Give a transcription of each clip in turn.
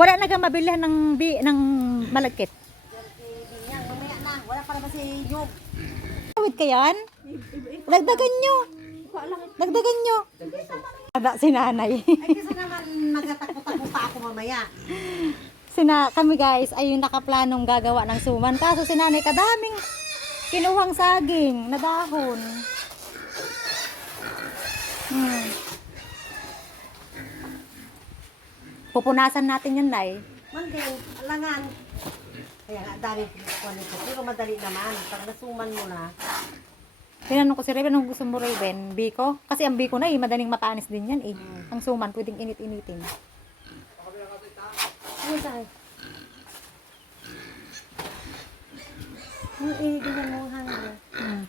Wala na kang mabilihan ng, bi, ng malagkit. Mamaya na. Wala pa naman si Yog. Awit ka yan? Dagdagan nyo. Dagdagan nyo. Ada si nanay. Ay, kasi naman magtatakot-takot pa ako mamaya. Sina, kami guys ay yung nakaplanong gagawa ng suman. Kaso si nanay kadaming kinuhang saging na dahon. Hmm. Pupunasan natin yun, Nay. Manding, alangan. Kaya nga, dami ko nito. Pero madali naman. Pag nasuman mo na, Tinanong ko si Raven, anong gusto mo Raven? Biko? Kasi ang biko na eh, madaling matanis din yan eh. Ang suman, pwedeng init-initin. ano tayo? Yung iigilan mo ang hangin. Hmm.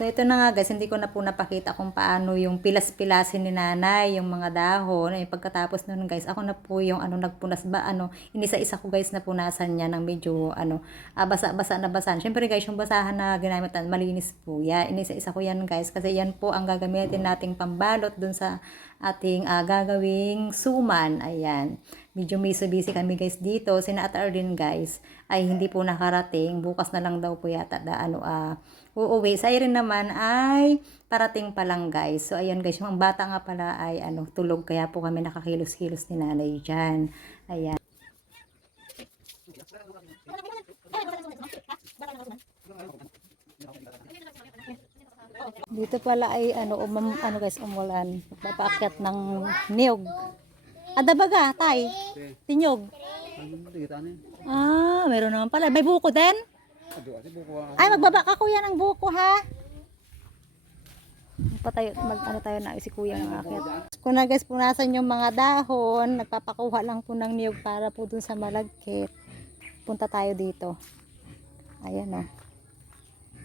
So ito na nga guys, hindi ko na po napakita kung paano yung pilas-pilasin ni nanay, yung mga dahon. Ay, pagkatapos nun guys, ako na po yung ano nagpunas ba, ano, inisa-isa ko guys na punasan niya ng medyo ano, ah, basa-basa na basan. Syempre guys, yung basahan na ginamit natin, malinis po yan. Inisa-isa ko yan guys, kasi yan po ang gagamitin nating pambalot dun sa ating ah, gagawing suman. Ayan. Medyo busy-busy kami guys dito. Sina at din guys ay hindi po nakarating. Bukas na lang daw po yata da, ano, ah, uuwi. Sa Irene naman ay parating pa lang guys. So ayan guys, yung bata nga pala ay ano, tulog kaya po kami nakakilos-kilos ni nanay dyan. Ayan. Dito pala ay ano, umam, ano guys, umulan. Papaakyat ng niyog. Ada baga, tay? Tinyog. Ah, meron naman pala. May buko din? Ay, magbaba ka kuya ng buko ha. Patayo, mag ano tayo na si kuya ng akyat. Kung na guys, punasan yung mga dahon, nagpapakuha lang po ng niyog para po dun sa malagkit. Punta tayo dito. Ayan o.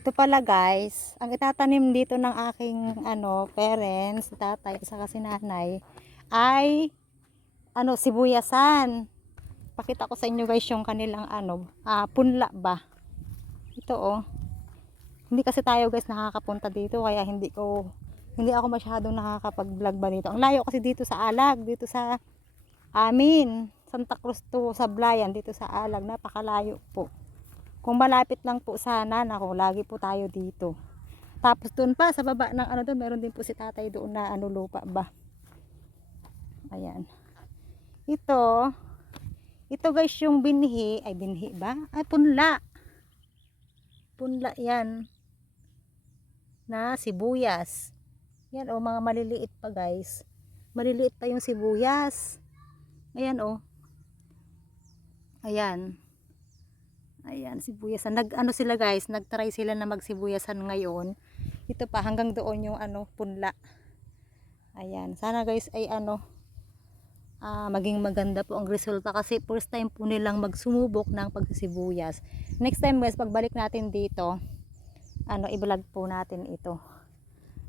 Ito pala guys, ang itatanim dito ng aking ano, parents, tatay, saka si nanay, ay ano, sibuyasan. Pakita ko sa inyo guys yung kanilang ano, ah, punla ba. Ito oh. Hindi kasi tayo guys nakakapunta dito kaya hindi ko hindi ako masyadong nakakapag-vlog ba dito. Ang layo kasi dito sa Alag, dito sa amin, Santa Cruz to Sablayan, dito sa Alag, napakalayo po. Kung malapit lang po sana, nako, lagi po tayo dito. Tapos doon pa, sa baba ng ano doon, meron din po si tatay doon na ano lupa ba. Ayan. Ito, ito guys yung binhi, ay binhi ba? Ay punla. Punla yan. Na sibuyas. Yan o, mga maliliit pa guys. Maliliit pa yung sibuyas. Ayan o. Ayan. Ayan, sibuyasan. Nag, ano sila guys, nagtry sila na magsibuyasan ngayon. Ito pa, hanggang doon yung ano, punla. Ayan. Sana guys ay ano, ah, maging maganda po ang resulta kasi first time po nilang magsumubok ng pagsisibuyas. Next time guys, pagbalik natin dito, ano, i-vlog po natin ito.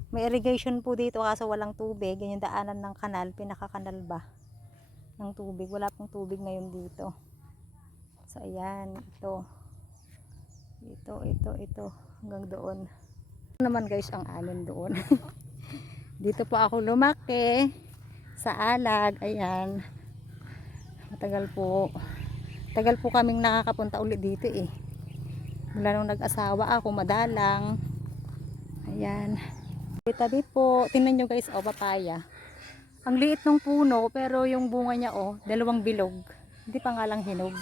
May irrigation po dito kaso walang tubig. Yan yung daanan ng kanal, pinakakanal ba ng tubig. Wala pong tubig ngayon dito. So, ayan, ito. Ito, ito, ito. Hanggang doon. Ito naman guys ang amin doon. dito po ako lumaki sa alag. Ayan. Matagal po. Tagal po kaming nakakapunta ulit dito eh. Mula nung nag-asawa ako, madalang. Ayan. Tabi po, tingnan nyo guys, oh, papaya. Ang liit ng puno, pero yung bunga niya, oh, dalawang bilog. Hindi pa nga lang hinog.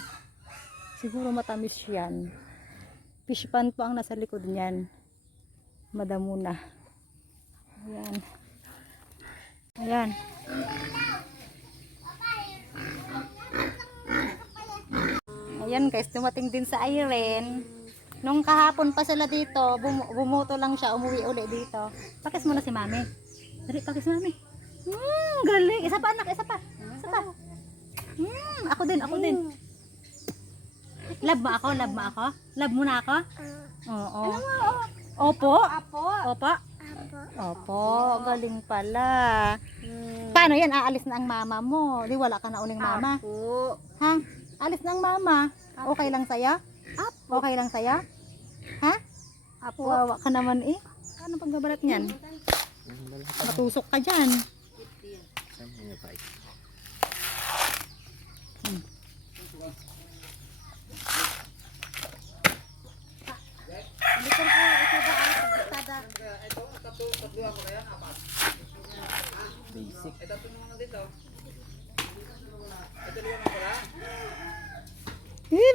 Siguro matamis yan. Fish pan po ang nasa likod niyan. Madamo na. Ayan. Ayan. Ayan guys, dumating din sa Irene. Nung kahapon pa sila dito, bum bumuto lang siya, umuwi uli dito. Pakis mo na si mami. Dali, pakis mami. Hmm, galing. Isa pa anak, isa pa. Isa pa. Hmm, ako din, ako din. Love mo ako, love mo ako? Love mo na ako? Oo. Opo? Apo. Opo? Opo, galing pala. Paano yan? Aalis na ang mama mo. Di wala ka na uling mama. Apo. Ha? Alis ng mama. Okay lang saya? Okay lang saya? Ha? Apo. Wawa ka naman eh. Ano pagbabalat niyan? Matusok ka dyan. Hmm. Balikan ko, ito ba ang pagkasada? Eh,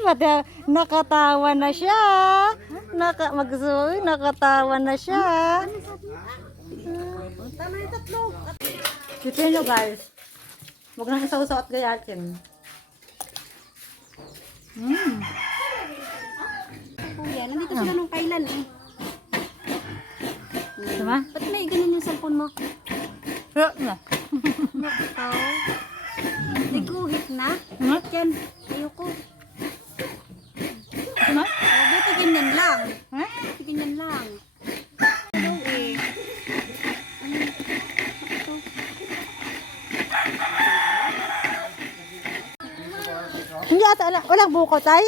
bata, nakatawa na siya. Naka, magsuoy, nakatawa na siya. Tama yung tatlo. Dito nyo guys. Huwag nang isaw-saw at gayatin. Mm. Kuya, nandito sila nung kailan eh. Diba? Ba't may ganun yung cellphone mo? Pero, na. Ito. Niguhit na. Hmm? Yan. Ayoko. Diba? Oh, buti ganyan lang. Ha? Buti ganyan lang. Hello eh. Ano? Ito. Hindi ata, ala- walang buko tay?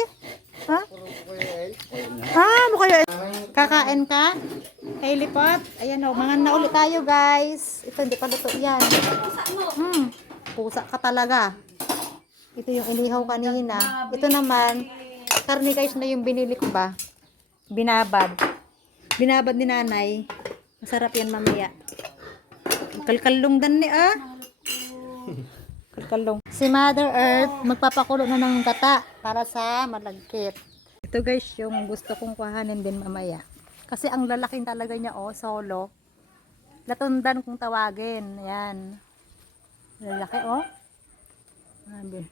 Ha? Ah, buko yun. Kakain ka? Kay Lipot? Ayan o, mga na ulit tayo guys. Ito, hindi pa luto yan. Hmm, pusa ka talaga. Ito yung inihaw kanina. Ito naman, karne guys na yung binili ko ba? Binabad. Binabad ni nanay. Masarap yan mamaya. Kalkalong dan ni ah. Kalkalong. Si Mother Earth, magpapakulo na ng gata para sa malagkit. Ito guys, yung gusto kong kuhanin din mamaya. Kasi ang lalaking talaga niya, oh, solo. Latundan kung tawagin. Ayan. Lalaki, oh. Grabe.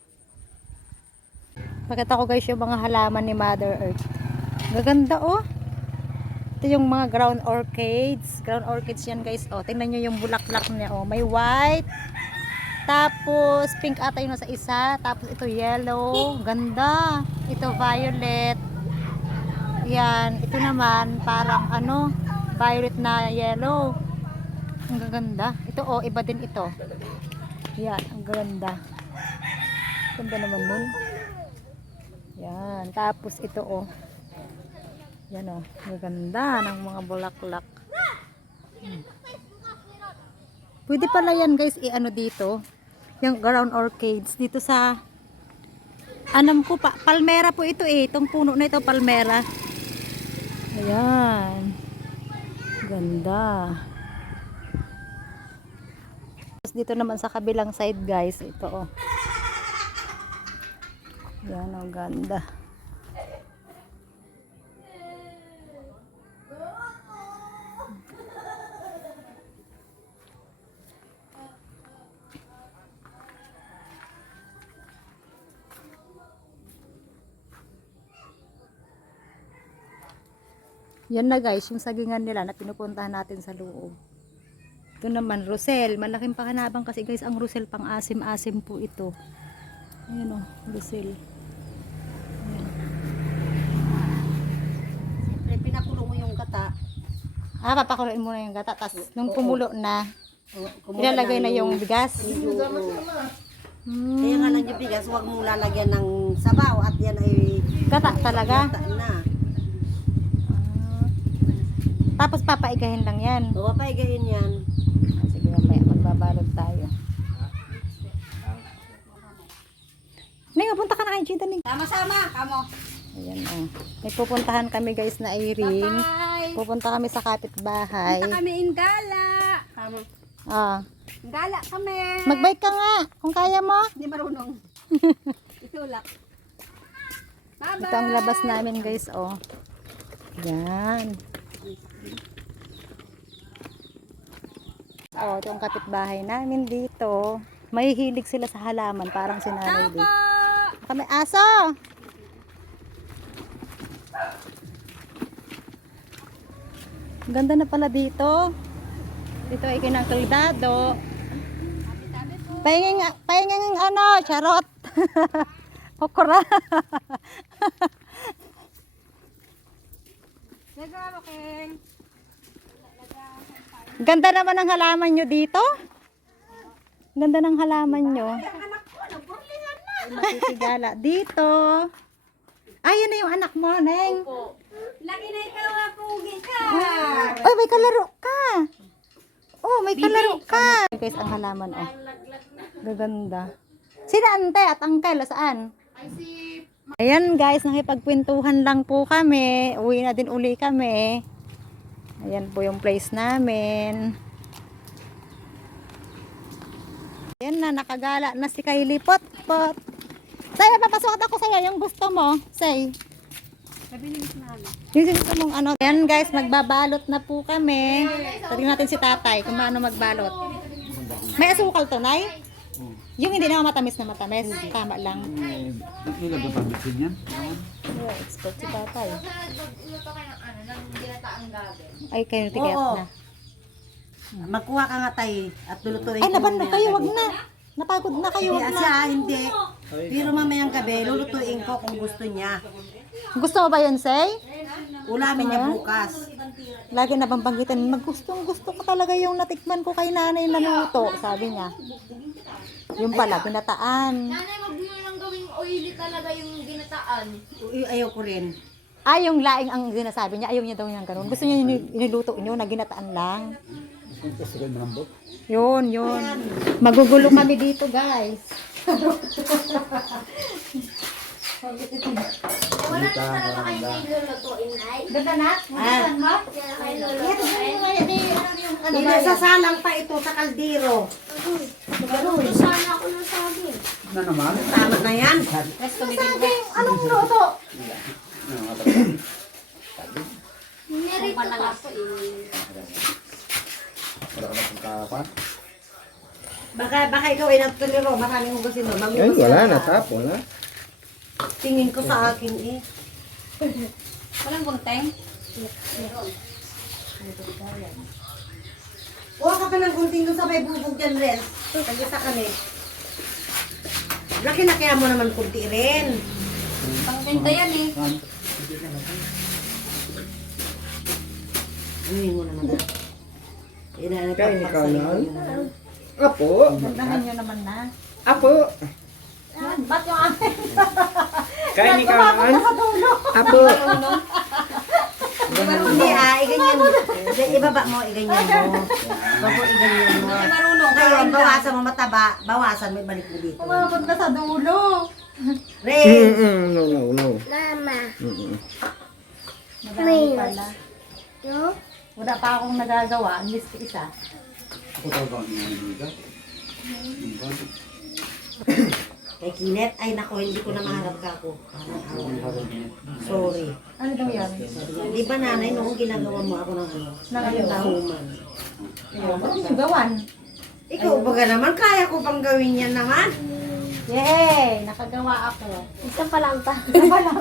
Pakita ko guys yung mga halaman ni Mother Earth. Gaganda, oh. Ito yung mga ground orchids. Ground orchids yan guys, oh. Tingnan nyo yung bulaklak niya, oh. May white, tapos, pink ata yung nasa isa. Tapos, ito yellow. Ganda. Ito violet. Yan. Ito naman, parang ano, violet na yellow. Ang gaganda. Ito, oh, iba din ito. Yan, ang ganda. Ganda naman nun. Yan. Tapos, ito, oh. Yan, oh. Ang ganda ng mga bulaklak. Hmm. Pwede pala yan guys, i-ano dito. Yung ground orchids. Dito sa, anam ko pa, palmera po ito eh. Itong puno na ito, palmera. Ayan. Ganda. Tapos dito naman sa kabilang side guys, ito oh. Yan oh, ganda. Yan na guys, yung sagingan nila na pinupuntahan natin sa loob. Ito naman, Rosel. Malaking pakanabang kasi guys, ang Rosel pang asim-asim po ito. Ayan o, Rosel. Eh, Pinakulo mo yung kata. Ah, papakuloyin muna yung gata. Tapos, nung kumulo na, Oh, ilalagay na yung bigas. Hmm, Kaya nga lang yung bigas, huwag mo lalagyan ng sabaw at yan ay gata talaga. gata na. Ah. Tapos, papaigahin lang yan. O, paigayin yan. Sige, mamaya magbabalot tayo. Ning, punta ka na kay Ning. Sama-sama, kamo. Ayan, oh. May pupuntahan kami guys na airing. Bye! Pupunta kami sa kapitbahay. Punta kami in gala. Kamo. Ah. Gala kami. Magbike ka nga, kung kaya mo. Hindi marunong. Itulak. Bye-bye. Ito ang labas namin guys, oh. Yan. Oh, ito ang kapitbahay namin dito. May hilig sila sa halaman, parang si Nanay. Kami aso! Ganda na pala dito. Dito ay kinakaldado. Pahingin, pahingin ano, charot. Okra. Ganda naman ng halaman nyo dito. Ganda ng halaman nyo. Makikigala. Dito. Ay, yun na yung anak mo, Neng. Lagi na ikaw ako, ka. Ay, may kalaro ka. Oh, may kalaro ka. Guys, ang halaman, oh. Gaganda. Sina ante at angkel, saan? Ayan guys, nakipagkwentuhan lang po kami. Uwi na din uli kami. Ayan po yung place namin. Ayan na, nakagala na si Kylie Pot Pot. Say, papasok ako sa'yo yung gusto mo. Say. Yung gusto mong ano. Ayan guys, magbabalot na po kami. Tignan natin si tatay kung paano magbalot. May asukal to, Nay? Yung hindi naman matamis na matamis. Tama lang. Ilan ba pambitin yan? Yeah, expert si tatay. Luto kayo ng ano, ng ginataang gabi. Ay, kayo Oo. na. Magkuha ka nga tayo at lulutuin Ay, ko naban na mamaya kayo, gabi. wag na. Napagod na kayo, Hindi, wag siya, na. hindi. Pero mamayang gabi, lulutuin ko kung gusto niya. Gusto mo ba yun, Say? Ulamin niya bukas. Lagi na bang banggitin, magustong gusto ko talaga yung natikman ko kay nanay na luto, sabi niya. Yung pala, binataan. Nanay, wag mo lang gawing oily talaga yung ginataan. Uy, ayaw ko rin. Ay, yung laing ang sinasabi niya, ayaw niya daw niyang ganun. Gusto niya yung iniluto niyo na ginataan lang. Kasi kayo malambot. Yun, yun. Magugulo kami dito, guys. Wala na talaga kayo nilulutuin, ay. Ganda na? Ah. mo? Kaya kayo lulutuin. Ano Hindi, sasalang pa ito sa kaldero. Luto sana ako ng saging. Na naman? Tama na yan. Saging, anong luto? Nirito kasi. Wala ka na pang kapan? Baka, baka ikaw ay nagtuliro. Maraming hugasin mo. Ay, wala na, tapon na. Tingin ko sa akin eh. Walang gunteng? Kuha ka pa ng kunting doon sa may bubog dyan, Ren. Tagisa kami. Laki na kaya mo naman kunti rin. Pangtinta yan eh. Ano mo naman Kain ikaw naman. Apo, Gandahan niyo naman na. apo. Yan, ba't yung akin? Naman. Sa dulo. Apo. Hindi ah, iganyan mo. Hindi, Ibaba mo, iganyan mo. Bago iganyan mo. Ngayon, bawasan mo mataba. Bawasan mo, ibalik mo dito. Umabot na sa dulo. Ren! Mm-mm, no, no, no. Mama. Madami pala. Wala pa akong nagagawa. Ang list isa. Ako talaga ang inahin dito. Kay Kinet, ay nako, hindi ko na maharap ka ako. Sorry. Ano daw yan? Di ba nanay, noong ginagawa mo ako ng ano? Nang ano yung gawan? Ikaw baga naman, kaya ko pang gawin yan naman. Yay! Nakagawa ako. Isa pa lang ta. Isa pa lang.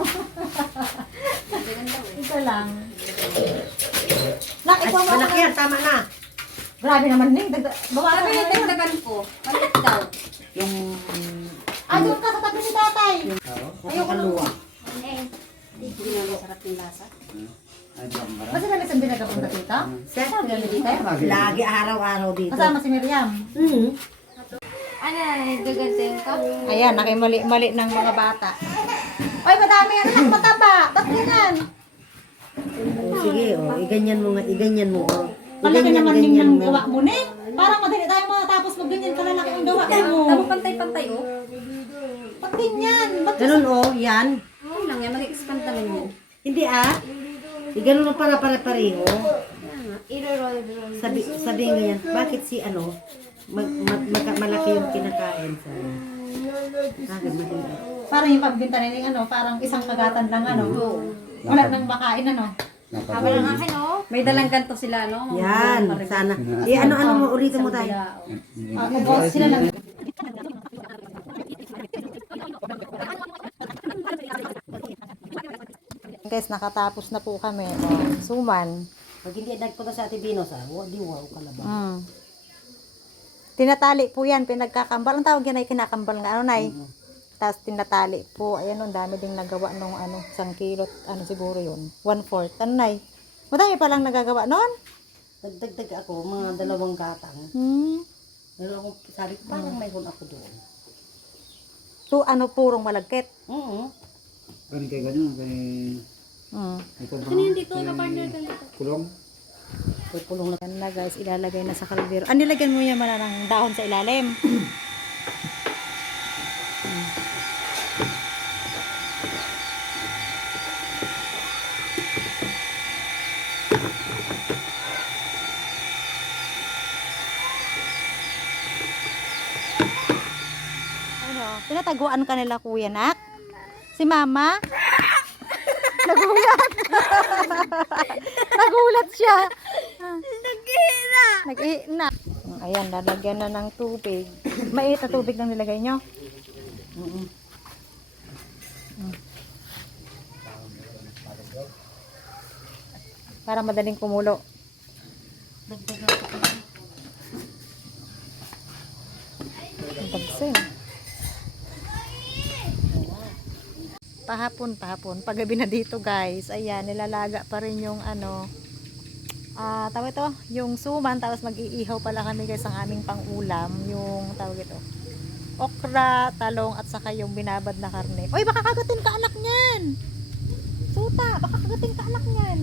Isa lang. Nak, ikaw mo. malaki yan, tama na. Grabe naman, Ning. Dagda- Bawasan mo yun. dagdagan ko. Palit daw. Yung... Ah, doon ka sa tabi ni tatay. Ayaw ka luwa. Eh. Ay, bang mara. Kasi nalis ang binagapong dito? Sir, Sabi dito? lagi araw-araw dito. Kasama si Miriam. Hmm. Ano na, gaganteng ka? Ayan, nakimali-mali ng mga bata. Ay, madami yan. Anak, mataba. Ba't ganyan? Oh, sige, oh, iganyan mo nga, iganyan mo. Oh. Iganyan, naman yung gawa mo, Ning. Parang madali tayo matatapos mag ganyan kalalaki ang gawa mo. pantay-pantay oh. Ba't ganyan? Ba't Ganun oh, yan. Oo lang yan, mag-expand naman yun. Hindi ah. Iganon mo para para pareho. Iro-roll, roll. Sabi, sabihin ganyan, bakit si ano, mag, mag, mag- malaki yung kinakain sa Bakit mahirap? Parang yung pagbinta na yung ano, parang isang kagatan lang ano. Wala nang makain ano. Haba ng akin oh. May dalang ganto sila, no? Yan, sana. Eh, ano-ano mo, ulitin mo tayo. Uh, Nag-boss sila lang. Guys, nakatapos na po kami. Oh, suman. Pag hindi nagpunta sa Ate Binos, ah, di wow ka labang. Mm. Tinatali po yan, pinagkakambal. Ang tawag yan ay kinakambal nga, ano nay? Tapos tinatali po. Ayan, ang dami ding nagawa nung ano, isang kilot, ano siguro yun. One fourth. Ano nay? Madami palang nagagawa nun? Nagdagdag ako, mga dalawang gatang. Hmm. Pero ako, sabi ko, parang mayroon ako doon. To ano purong malagkit. Oo. Ganun kayo ganyan. Kaya Mm. ito ba? Ano yung dito na partner ka dito? Kulong. Pupulong na Yan na guys, ilalagay na sa kaldero. Ah, nilagyan mo yan man ng dahon sa ilalim. Mm. Ano? Tinataguan ka nila kuya nak? Si mama? Nagulat. Nagulat siya. Nag-ihina. Nag-ihina. Ayan, lalagyan na ng tubig. Mainit na tubig lang nilagay nyo. Mm. Para madaling kumulo. Ang bagsin. Pahapon, pahapon. Paggabi na dito guys. Ayan, nilalaga pa rin yung ano, ah tawag ito, yung suman, tapos mag-iihaw pala kami guys ang aming pangulam, yung tawag ito, okra, talong, at saka yung binabad na karne. Oy, baka kagatin ka anak niyan! Suta, baka kagatin ka anak niyan!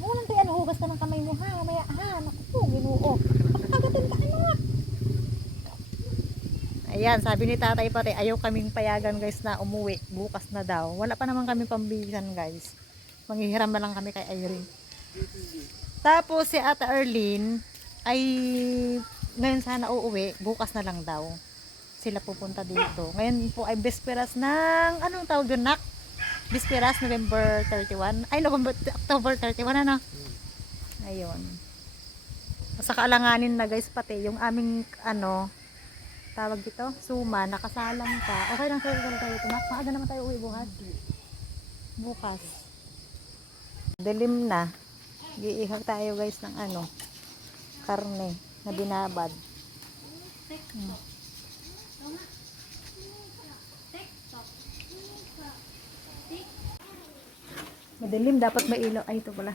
Mo nang tayo, ano, hugas ka ng kamay mo ha, mamaya ha, naku po, ginuo. Baka kagatin ka anak! Ayan, sabi ni tatay pati, ayaw kaming payagan guys na umuwi, bukas na daw. Wala pa naman kami pambisan guys manghihiram na lang kami kay Irene. Tapos si Ate Erlene ay ngayon sana uuwi, bukas na lang daw. Sila pupunta dito. Ngayon po ay Bisperas ng anong tawag doon nak? Bisperas November 31. Ay November October 31 ano? Ayun. Sa kaalanganin na guys pati yung aming ano tawag dito, suma, nakasalang pa. Okay lang sa'yo tayo ito. Nak, maaga naman tayo uwi bukas. Bukas. Dilim na. Giihaw tayo guys ng ano, karne na binabad. Hmm. Madilim, dapat may ilaw. Ay, ito pala.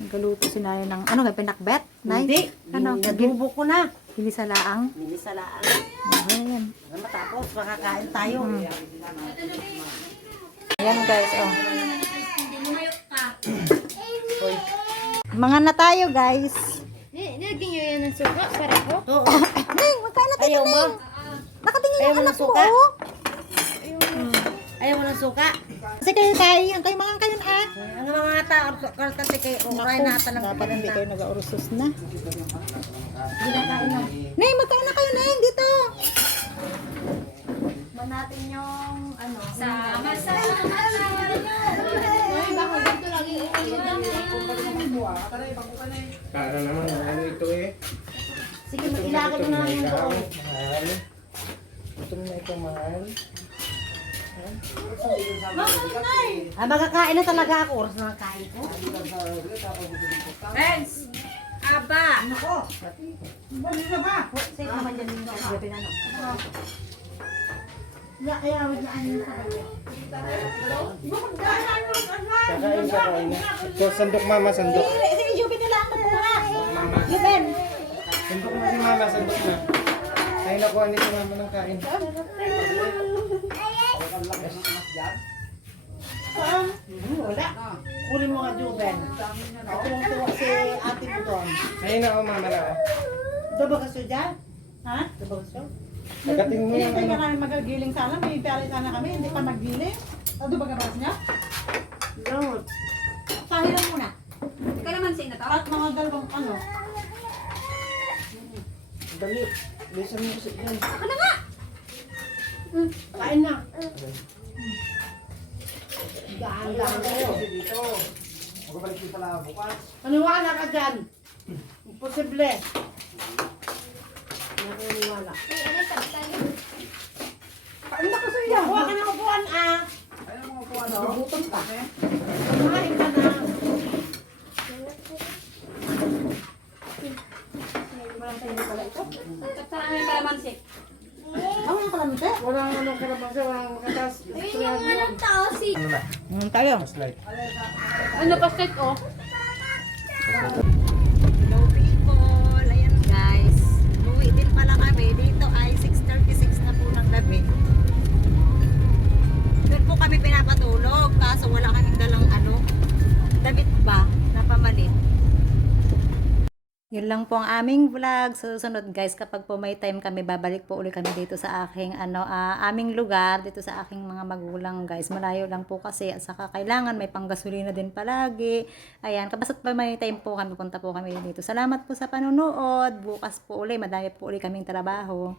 Nagaluto si Naya ng, ano nga, pinakbet? Nay? Hindi. Ano? Nadubo ko na. Bilisalaang? Minisalaan. Ayan. Matapos, makakain tayo. Ayan guys, oh. Mga na tayo guys. Nilagyan nyo yan ng suka, pareho. Oo. Ning, magkain natin Ayaw mo? Nakatingin yung anak ko, suka? oh. Ayaw mo ng suka? Kasi kayo kayo mga kayo ah. Ang mga tao, kartate kay Ukray nata ng Dapat hindi kayo nag-aurusos na. Ginakain na. Nay, magkain na kayo, Nay, dito. Man natin yung ano. Sama sa Ay, baka dito lagi Para naman, ano ito eh. Sige, ilagay mo na lang yung doon. Mahal. Ito na ito, mahal. Ah, magkakain na talaga ako. Oras na kain ko. Friends! Aba! Nako. Bali na ba? Safe naman dyan yung gabi na no. Ya, kaya wag na ano sa kanya. Kakain, kakain na. Ito, sandok mama, sandok. Sige, Jubin nila ang magkuha. Mama. Jubin. Sandok na si mama, sandok na. Ay, nakuha ni si mama ng kain. Wala. Kunin mo nga Juben. Tuwang-tuwa si ate mo doon. Ayun na, oh, mama na. oh. Ito ba kaso dyan? Ha? Ito ba kaso? Nagating mo yung Hindi ano. pa kami magagiling sana, may pari sana kami, hindi pa maggiling. Ano ba gabas niya? Doon. Pahilan muna. Ikaw naman sa ina to? At mga dalawang ano. Dali. Bilisan mo kasi yan. Kain na. Gaan-gaan kayo. Dito. Magbalik din pala bukas. Maniwala ka dyan. Imposible. Hindi ako maniwala. Paano na kasi yan? Kuha ka ng upuan ah. Ayun mga po ano. Nagutom pa. Kumain ka na. Taktaran mo yung kalamansi. Oh, walang kalamite? Walang anong kalamansi, walang katas. Ayun yung anong tao si... Anong hmm, tayo? Paslight. Ano paslight oh? Hello people! Ayan guys. Uwi din pala kami. Dito ay 6.36 na po ng gabi. Doon po kami pinapatulog kaso wala kaming dalang ano, damit ba na pamalit. Yun lang po ang aming vlog. Susunod guys, kapag po may time kami, babalik po ulit kami dito sa aking ano, ah, aming lugar, dito sa aking mga magulang guys. Malayo lang po kasi at saka kailangan may panggasolina din palagi. Ayan, kapasa't pa may time po kami, punta po kami dito. Salamat po sa panonood. Bukas po ulit, madami po ulit kaming trabaho.